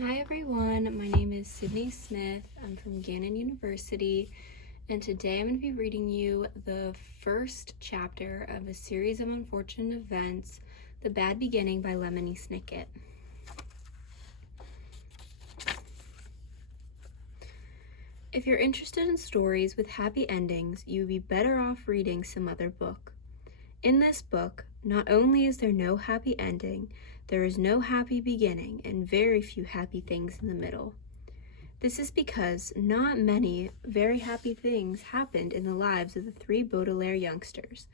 Hi everyone, my name is Sydney Smith. I'm from Gannon University, and today I'm going to be reading you the first chapter of a series of unfortunate events, The Bad Beginning by Lemony Snicket. If you're interested in stories with happy endings, you would be better off reading some other book. In this book, not only is there no happy ending, there is no happy beginning and very few happy things in the middle. This is because not many very happy things happened in the lives of the three Baudelaire youngsters.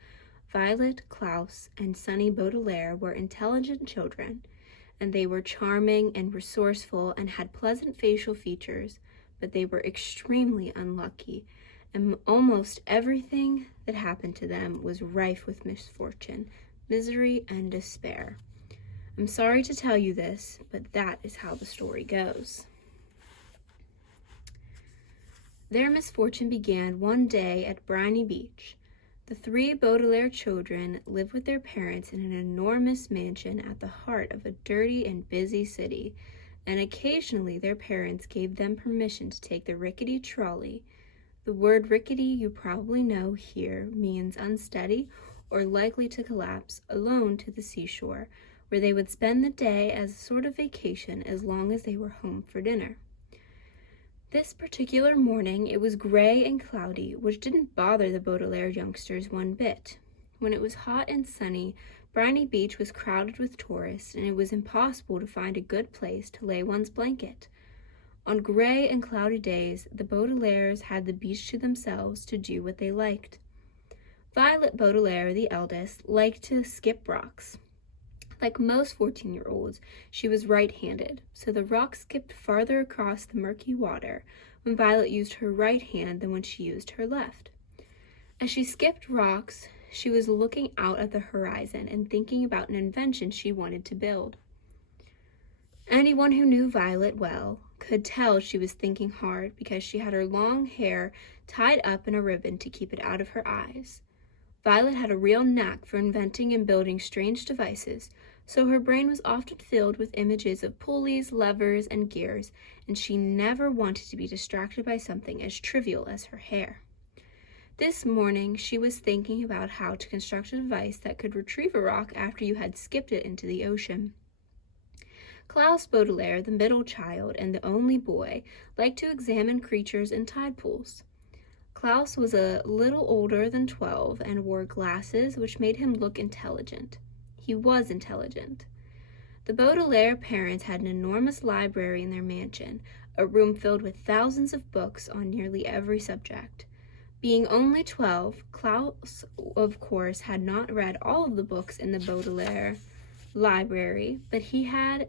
Violet, Klaus, and Sunny Baudelaire were intelligent children, and they were charming and resourceful and had pleasant facial features, but they were extremely unlucky, and almost everything that happened to them was rife with misfortune, misery, and despair. I'm sorry to tell you this, but that is how the story goes. Their misfortune began one day at Briny Beach. The three Baudelaire children lived with their parents in an enormous mansion at the heart of a dirty and busy city, and occasionally their parents gave them permission to take the rickety trolley. The word rickety, you probably know here, means unsteady or likely to collapse, alone to the seashore, where they would spend the day as a sort of vacation as long as they were home for dinner. This particular morning it was gray and cloudy, which didn't bother the Baudelaire youngsters one bit. When it was hot and sunny, Briny Beach was crowded with tourists, and it was impossible to find a good place to lay one's blanket. On gray and cloudy days, the Baudelaires had the beach to themselves to do what they liked. Violet Baudelaire, the eldest, liked to skip rocks. Like most 14-year-olds, she was right-handed, so the rock skipped farther across the murky water when Violet used her right hand than when she used her left. As she skipped rocks, she was looking out at the horizon and thinking about an invention she wanted to build. Anyone who knew Violet well could tell she was thinking hard because she had her long hair tied up in a ribbon to keep it out of her eyes. Violet had a real knack for inventing and building strange devices, so her brain was often filled with images of pulleys, levers, and gears, and she never wanted to be distracted by something as trivial as her hair. This morning, she was thinking about how to construct a device that could retrieve a rock after you had skipped it into the ocean. Klaus Baudelaire, the middle child and the only boy, liked to examine creatures in tide pools. Klaus was a little older than 12 and wore glasses which made him look intelligent. He was intelligent. The Baudelaire parents had an enormous library in their mansion, a room filled with thousands of books on nearly every subject. Being only 12, Klaus, of course, had not read all of the books in the Baudelaire library, but he had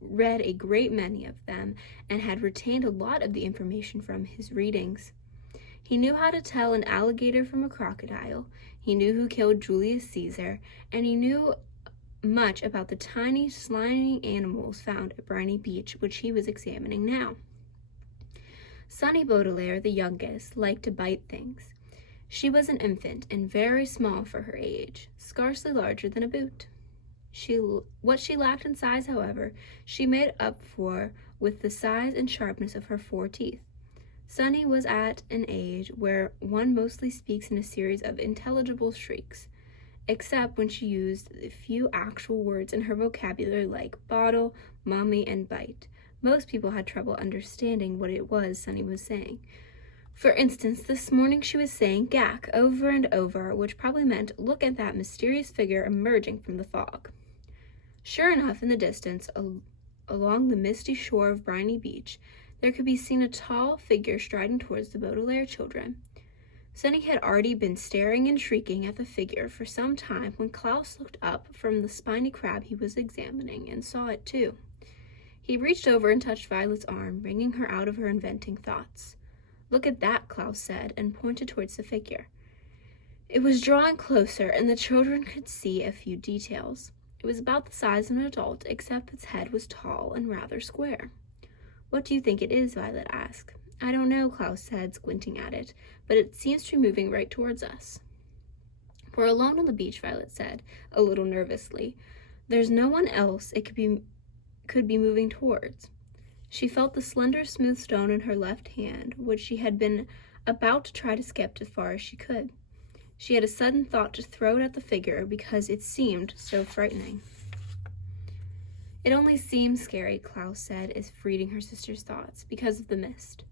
read a great many of them and had retained a lot of the information from his readings. He knew how to tell an alligator from a crocodile, he knew who killed Julius Caesar, and he knew much about the tiny, slimy animals found at Briny Beach, which he was examining now. Sunny Baudelaire, the youngest, liked to bite things. She was an infant and very small for her age, scarcely larger than a boot. What she lacked in size, however, she made up for with the size and sharpness of her 4 teeth. Sunny was at an age where one mostly speaks in a series of intelligible shrieks, except when she used the few actual words in her vocabulary like bottle, mommy, and bite. Most people had trouble understanding what it was Sunny was saying. For instance, this morning she was saying gack over and over, which probably meant look at that mysterious figure emerging from the fog. Sure enough, in the distance, along the misty shore of Briny Beach, there could be seen a tall figure striding towards the Baudelaire children. Sunny had already been staring and shrieking at the figure for some time when Klaus looked up from the spiny crab he was examining and saw it too. He reached over and touched Violet's arm, bringing her out of her inventing thoughts. "Look at that," Klaus said, and pointed towards the figure. It was drawing closer, and the children could see a few details. It was about the size of an adult, except its head was tall and rather square. "What do you think it is?" Violet asked. "I don't know," Klaus said, squinting at it, "but it seems to be moving right towards us." "We're alone on the beach," Violet said, a little nervously. "There's no one else it could be moving towards." She felt the slender, smooth stone in her left hand, which she had been about to try to skip as far as she could. She had a sudden thought to throw it at the figure because it seemed so frightening. "It only seems scary," Klaus said, as reading her sister's thoughts, because of the mist.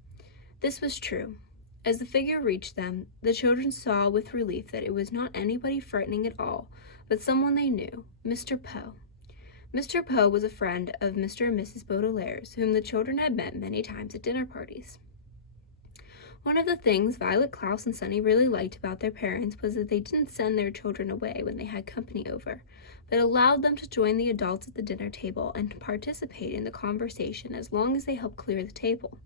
This was true. As the figure reached them, the children saw with relief that it was not anybody frightening at all, but someone they knew, Mr. Poe. Mr. Poe was a friend of Mr. and Mrs. Baudelaire's, whom the children had met many times at dinner parties. One of the things Violet, Klaus, and Sunny really liked about their parents was that they didn't send their children away when they had company over, but allowed them to join the adults at the dinner table and participate in the conversation as long as they helped clear the table.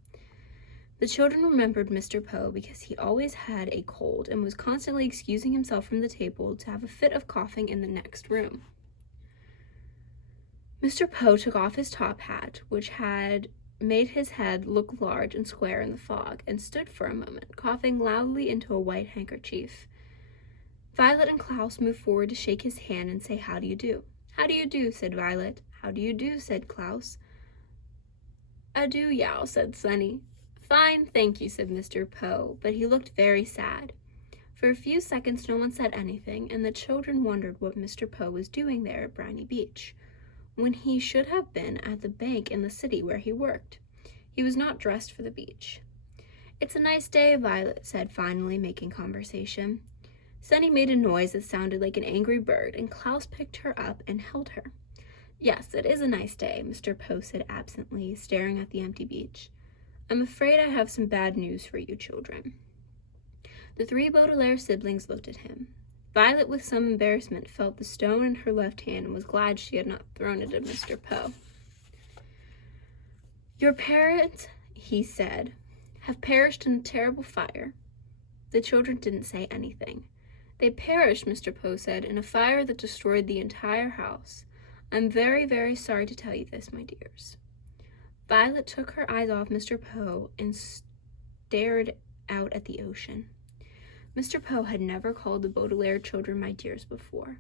The children remembered Mr. Poe because he always had a cold and was constantly excusing himself from the table to have a fit of coughing in the next room. Mr. Poe took off his top hat, which had made his head look large and square in the fog, and stood for a moment, coughing loudly into a white handkerchief. Violet and Klaus moved forward to shake his hand and say, "How do you do?" "How do you do?" said Violet. "How do you do?" said Klaus. "Adieu, yow," said Sunny. "Fine, thank you," said Mr. Poe, but he looked very sad. For a few seconds no one said anything, and the children wondered what Mr. Poe was doing there at Briny Beach, when he should have been at the bank in the city where he worked. He was not dressed for the beach. "It's a nice day," Violet said, finally making conversation. Sunny made a noise that sounded like an angry bird, and Klaus picked her up and held her. "Yes, it is a nice day," Mr. Poe said absently, staring at the empty beach. "I'm afraid I have some bad news for you children." The three Baudelaire siblings looked at him. Violet, with some embarrassment, felt the stone in her left hand and was glad she had not thrown it at Mr. Poe. "Your parents," he said, "have perished in a terrible fire." The children didn't say anything. "They perished," Mr. Poe said, "in a fire that destroyed the entire house. I'm very, very sorry to tell you this, my dears." Violet took her eyes off Mr. Poe and stared out at the ocean. Mr. Poe had never called the Baudelaire children my dears before.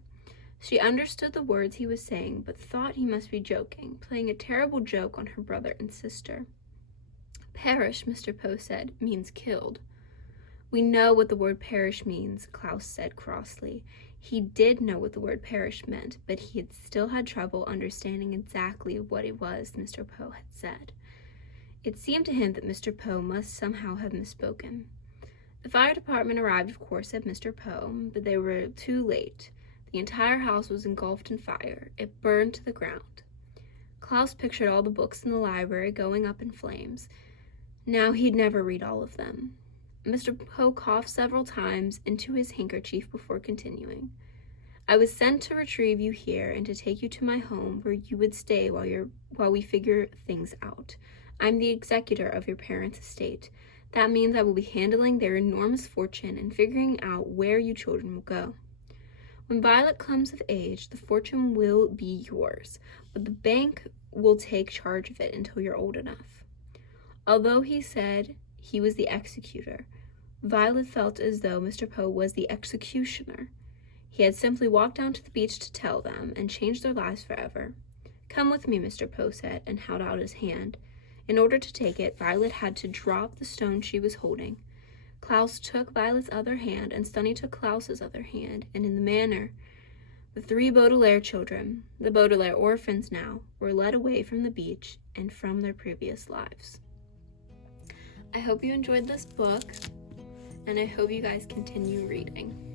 She understood the words he was saying, but thought he must be joking, playing a terrible joke on her brother and sister. "Perish," Mr. Poe said, "means killed." "We know what the word perish means," Klaus said crossly. He did know what the word perish meant, but he had still had trouble understanding exactly what it was Mr. Poe had said. It seemed to him that Mr. Poe must somehow have misspoken. The fire department arrived, of course, said Mr. Poe, but they were too late. The entire house was engulfed in fire. It burned to the ground. Klaus pictured all the books in the library going up in flames. Now he'd never read all of them. Mr. Poe coughed several times into his handkerchief before continuing. "I was sent to retrieve you here and to take you to my home where you would stay while we figure things out. I'm the executor of your parents' estate. That means I will be handling their enormous fortune and figuring out where you children will go. When Violet comes of age, the fortune will be yours, but the bank will take charge of it until you're old enough." Although he said he was the executor, Violet felt as though Mr. Poe was the executioner. He had simply walked down to the beach to tell them and change their lives forever. "Come with me," Mr. Poe said, and held out his hand. In order to take it, Violet had to drop the stone she was holding. Klaus took Violet's other hand, and Sunny took Klaus's other hand, and in the manner, the three Baudelaire children, the Baudelaire orphans now, were led away from the beach and from their previous lives. I hope you enjoyed this book, and I hope you guys continue reading.